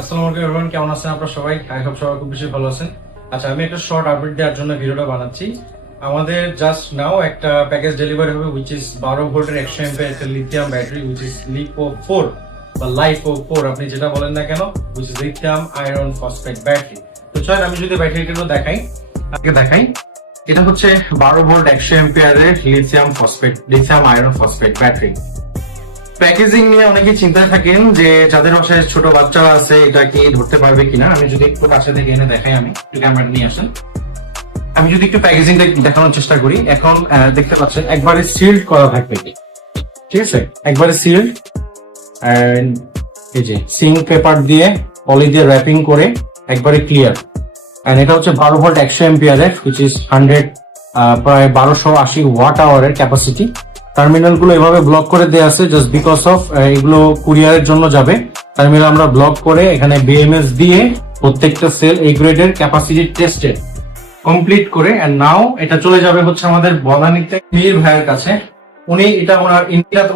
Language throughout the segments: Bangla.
আসসালামু কেমন আছেন আপনারা সবাই? আই হোপ সবাই খুব বেশি ভালো আছেন। আচ্ছা আমি একটা শর্ট আপডেট দেওয়ার জন্য ভিডিওটা বানাচ্ছি। আমাদের জাস্ট নাও একটা প্যাকেজ ডেলিভারি হবে উইচ বারো ভোল্টের একশো একটা lithium battery which LiPo four বা লাইফো ফোর আপনি যেটা বলেন না কেন which lithium iron phosphate battery তো চলেন, আমি যদি ব্যাটারিগুলো দেখাই আজকে দেখাই। এটা হচ্ছে বারো ভোল্ট একশো এমপিয়ারের lithium phosphate lithium iron phosphate battery packaging নিয়ে অনেকে চিন্তায় থাকেন যে যাদের বাসায় ছোট বাচ্চা আছে, এটা কি ধরতে পারবে কিনা? আমি যদি একটু কাছে থেকে এনে দেখাই, আমি একটু ক্যামেরা নিয়ে আসেন আমি যদি একটু প্যাকেজিং দেখানোর চেষ্টা করি, এখন দেখতে পাচ্ছেন, একবারে সিল্ড করা থাকবে। ঠিক আছে? একবারে সিল্ড এই যে সিং পেপার দিয়ে পলি দিয়ে র্যাপিং করে একবারে ক্লিয়ার এন্ড এটা হচ্ছে বারো ভোল্ট একশো এমপিয়ারের হুইচ ইজ হান্ড্রেড প্রায় বারোশো আশি ওয়াট আওয়ারের ক্যাপাসিটি টার্মিনালগুলো এভাবে ব্লক করে দেওয়া আছে জাস্ট বিকজ অফ এগুলো কুরিয়ারের জন্য যাবে। টার্মিনাল আমরা ব্লক করে এখানে বিএমএস দিয়ে প্রত্যেকটা সেল এই গ্রেডের ক্যাপাসিটি টেস্টেড কমপ্লিট করে এন্ড নাও এটা চলে যাবে হচ্ছে আমাদের বনানীতে মীর ভাইয়ের কাছে। উনি এটা ওনার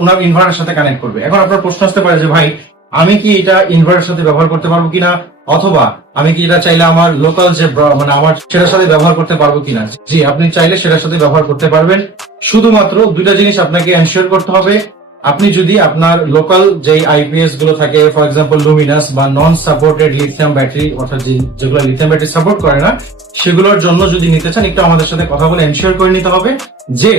ওনার ইনভার্টার সাথে কানেক্ট করবে। এখন আপনার প্রশ্ন আসতে পারে যে, ভাই, আমি কি এটা ইনভার্টার সাথে ব্যবহার করতে পারব কিনা? অথবা আমি কি এটা চাইলে আমার লোকাল যে মানে আমার সেটার সাথে ব্যবহার করতে পারব কিনা? জি, আপনি চাইলে সেটার সাথে ব্যবহার করতে পারবেন। শুধুমাত্র দুইটা জিনিস আপনাকে এনশিওর করতে হবে। আপনি যদি আপনার লোকাল যে আইপিএসগুলো থাকে ফর এক্সাম্পল লুমিনাস বা নন সাপোর্টেড লিথিয়াম ব্যাটারি অর্থাৎ যেগুলো লিথিয়াম ব্যাটারি সাপোর্ট করে না, সেগুলোর জন্য যদি নিতে চান, একটু আমাদের সাথে কথা বলে এনশিওর করে নিতে হবে যে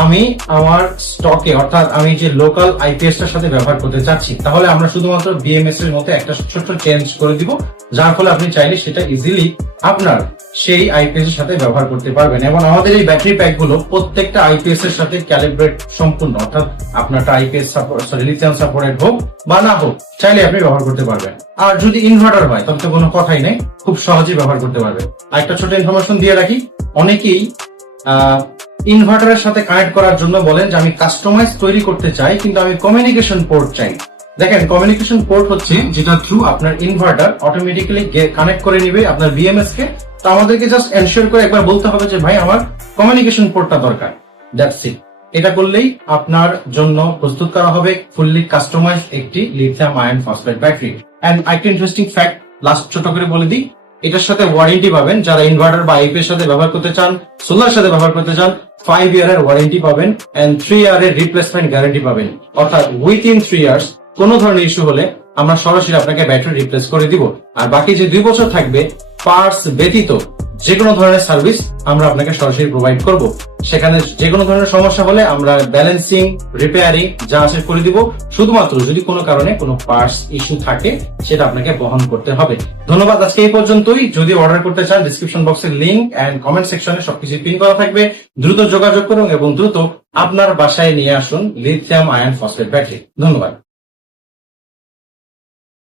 আমি আমার স্টকে অর্থাৎ আমি যে লোকাল আইপিএস টার সাথে ব্যবহার করতে চাচ্ছি, তাহলে আমরা শুধুমাত্র বিএমএস এর মধ্যে একটা ছোট্ট চেঞ্জ করে দিব, যার ফলে আপনি চাইলে সেটা ইজিলি আপনার সেই আইপিএস এর সাথে ব্যবহার করতে পারবেন। এবং আমাদের এই ব্যাটারি প্যাকগুলো প্রত্যেকটা আইপিএস এর সাথে ক্যালিব্রেট সম্পূর্ণ, অর্থাৎ আপনারটা IPS support sorry lithium supported হোক বা না হোক, চাইলে আপনি ব্যবহার করতে পারবেন। আর যদি ইনভার্টার হয় তবে তো কোনো কথাই নেই, খুব সহজেই ব্যবহার করতে পারবেন। একটা ছোট ইনফরমেশন দিয়ে রাখি, অনেকেই ইনভার্টারের সাথে কানেক্ট করার জন্য বলেন যে আমি কাস্টমাইজ তৈরি করতে চাই কিন্তু আমি কমিউনিকেশন পোর্ট চাই। দেখেন কমিউনিকেশন পোর্ট হচ্ছে যেটা থ্রু আপনার ইনভার্টার অটোমেটিক্যালি কানেক্ট করে নিবে আপনার বিএমএস কে। তো আমাদেরকে জাস্ট এনশিওর করে একবার বলতে হবে যে ভাই আমার কমিউনিকেশন পোর্টটা দরকার। দ্যাটস ইট এটা করলেই আপনার জন্য প্রস্তুত করা হবে ফুললি কাস্টমাইজ একটি lithium ion phosphate battery and আরেকটা ইন্টারেস্টিং ফ্যাক্ট লাস্ট ছোট করে বলে দিই এটার সাথে ওয়ারেন্টি পাবেন। যারা ইনভার্টার বা আইপি এর সাথে ব্যবহার করতে চান সোলার সাথে ব্যবহার করতে চান ফাইভ ইয়ারের ওয়ারেন্টি পাবেন এন্ড থ্রি ইয়ারের রিপ্লেসমেন্ট গ্যারান্টি পাবেন। অর্থাৎ উইথ ইন থ্রি ইয়ার্স কোনো ধরনের ইস্যু হলে আমরা সরাসরি আপনাকে ব্যাটারি রিপ্লেস করে দিব। আর বাকি যে দুই বছর থাকবে পার্টস ব্যতীত যে কোনো ধরনের সার্ভিস আমরা আপনাকে সরাসরি প্রোভাইড করব। সেখানে যে কোনো ধরনের সমস্যা হলে আমরা ব্যালেন্সিং রিপেয়ারিং যা আছে করে দিব। শুধুমাত্র যদি কোনো কারণে কোনো পার্টস ইস্যু থাকে, সেটা আপনাকে বহন করতে হবে। ধন্যবাদ আজকে এই পর্যন্তই। যদি অর্ডার করতে চান ডিসক্রিপশন বক্সের লিংক এন্ড কমেন্ট সেকশনে সবকিছু পিন করা থাকবে। দ্রুত যোগাযোগ করুন এবং দ্রুত আপনার বাসায় নিয়ে আসুন লিথিয়াম আয়ন ফসফেট ব্যাটারি ধন্যবাদ।